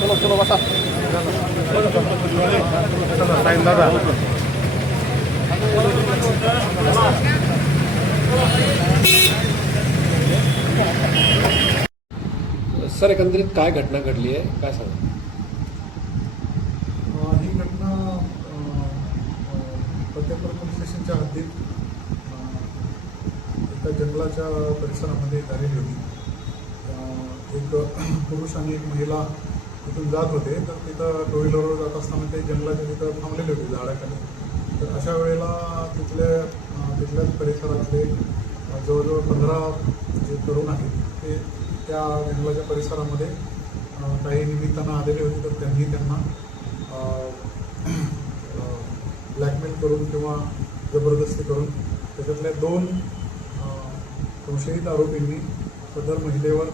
चलो चलो बसा साईन दादा सर एकंदरीत काय घटना घडली आहे काय सांगा? ही घटना फतेपूर पोलीस स्टेशनच्या हद्दीत एका जंगलाच्या परिसरामध्ये झालेली होती. एक पुरुष आणि एक महिला तिथून जात होते, तर तिथं टू व्हीलरवर जात असताना ते जंगलाच्या तिथं थांबलेले होते झाडाखाली. तर अशा वेळेला तिथल्याच परिसरातले जवळजवळ 15 जे तरुण आहेत ते त्या जंगलाच्या परिसरामध्ये काही निमित्तानं आलेले होते. तर त्यांनी त्यांना ब्लॅकमेल करून किंवा जबरदस्ती करून त्याच्यातल्या 2 संशयित आरोपींनी सदर महिलेवर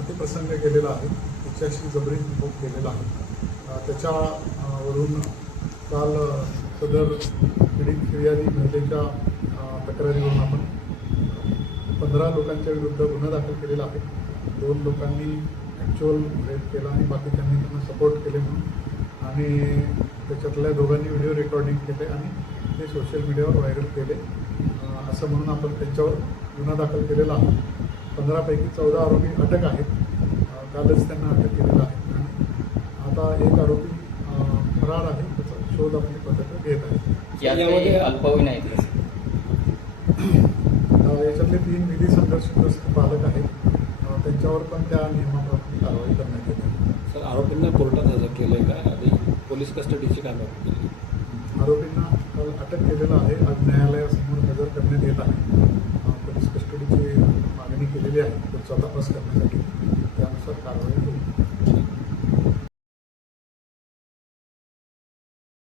अतिप्रसंग केलेला आहे, तिच्याशी जबरी भोग केलेला आहे. त्याच्यावरून काल सदर पीडित फिर्यादी महिलेच्या तक्रारीवरून आपण 15 लोकांच्या विरुद्ध गुन्हा दाखल केलेला आहे. 2 लोकांनी ॲक्च्युअल रेप केला आणि बाकीच्यांनी त्यांना सपोर्ट केले म्हणून, आणि त्याच्यातल्या दोघांनी व्हिडिओ रेकॉर्डिंग केले आणि ते सोशल मीडियावर व्हायरल केले असं म्हणून आपण त्यांच्यावर गुन्हा दाखल केलेला आहे. 15 पैकी 14 आरोपी अटक आहेत. कालच त्यांना अटक केलेलं आहे आणि आता एक आरोपी फरार आहे, त्याचा शोध आपली पथकं घेत आहे. यामध्ये अल्पवयीन आहेत याच्यातले 3 विधी संघर्षग्रस्त पालक आहेत, त्यांच्यावर पण त्या नियमाप्रमाणे कारवाई करण्यात येत आहे. सर आरोपींना कोर्टात हजर केलं आहे का आधी पोलीस कस्टडीची काय मागणी केली? आरोपींना काल अटक केलेलं आहे, आज न्यायालयासमोर हजर करण्यात येत आहे. पोलीस कस्टडीची मागणी केलेली आहे पुढचा तपास करण्यासाठी, त्यानुसार कारवाई होईल.